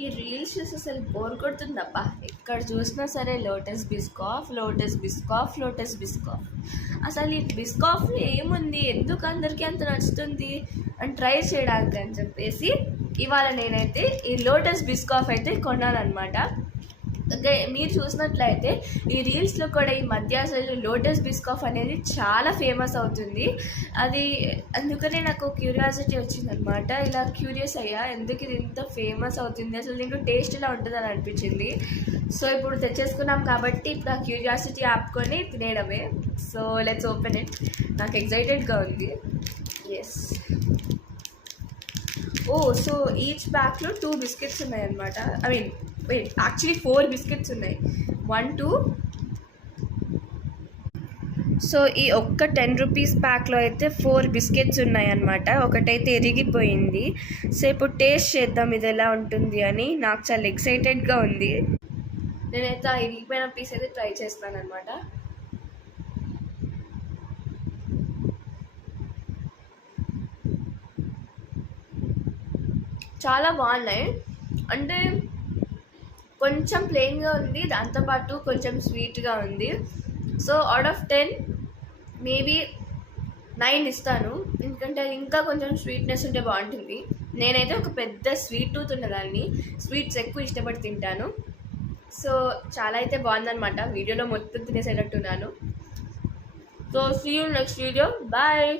ఈ రీల్స్ చూసి అసలు బోర్ కొడుతుందబ్బా. ఎక్కడ చూసినా సరే lotus Biscoff, lotus Biscoff, lotus Biscoff. అసలు ఈ బిస్కాఫ్లో ఏముంది, ఎందుకు అందరికీ అంత నచ్చుతుంది అని ట్రై చేయడానికి అని చెప్పేసి ఇవాళ నేనైతే ఈ లోటస్ బిస్కాఫ్ అయితే కొన్నానమాట. మీరు చూసినట్లయితే ఈ రీల్స్లో కూడా ఈ మధ్య అసలు లోటస్ బిస్కాఫ్ అనేది చాలా ఫేమస్ అవుతుంది. అది అందుకనే నాకు క్యూరియాసిటీ వచ్చిందనమాట. ఇలా క్యూరియస్ అయ్యా, ఎందుకు ఇది ఇంత ఫేమస్ అవుతుంది, అసలు దీంట్లో టేస్ట్ ఇలా ఉంటుందని అనిపించింది. సో ఇప్పుడు తెచ్చేసుకున్నాం కాబట్టి ఇప్పుడు ఆ క్యూరియాసిటీ ఆపుకొని తినేయడమే. So let's open it. నాకు ఎక్సైటెడ్గా ఉంది. ఎస్. సో ఈచ్ ప్యాక్లో 2 బిస్కెట్స్ ఉన్నాయన్నమాట. ఐ మీన్ యాక్చువల్లీ 4 బిస్కెట్స్ ఉన్నాయి. 1 2. సో ఈ ఒక్క 10 రూపీస్ ప్యాక్లో అయితే 4 బిస్కెట్స్ ఉన్నాయన్నమాట. ఒకటైతే ఎరిగిపోయింది. సో ఇప్పుడు టేస్ట్ చేద్దాం ఇది ఎలా ఉంటుంది అని. నాకు చాలా ఎక్సైటెడ్గా ఉంది. నేనైతే ఆ ఎరిగిపోయిన పీస్ అయితే ట్రై చేస్తాను అనమాట. చాలా బాగున్నాయి. అంటే కొంచెం ప్లెయిన్గా ఉంది, దాంతోపాటు కొంచెం స్వీట్గా ఉంది. సో అవుట్ ఆఫ్ 10 మేబీ 9 ఇస్తాను. ఎందుకంటే అది ఇంకా కొంచెం స్వీట్నెస్ ఉంటే బాగుంటుంది. నేనైతే ఒక పెద్ద స్వీట్ టూత్ ఉన్నదాన్ని, స్వీట్స్ ఎక్కువ ఇష్టపడి తింటాను. సో చాలా అయితే బాగుందన్నమాట. వీడియోలో మొత్తం తినేసేటట్టున్నాను. So see you next video. Bye.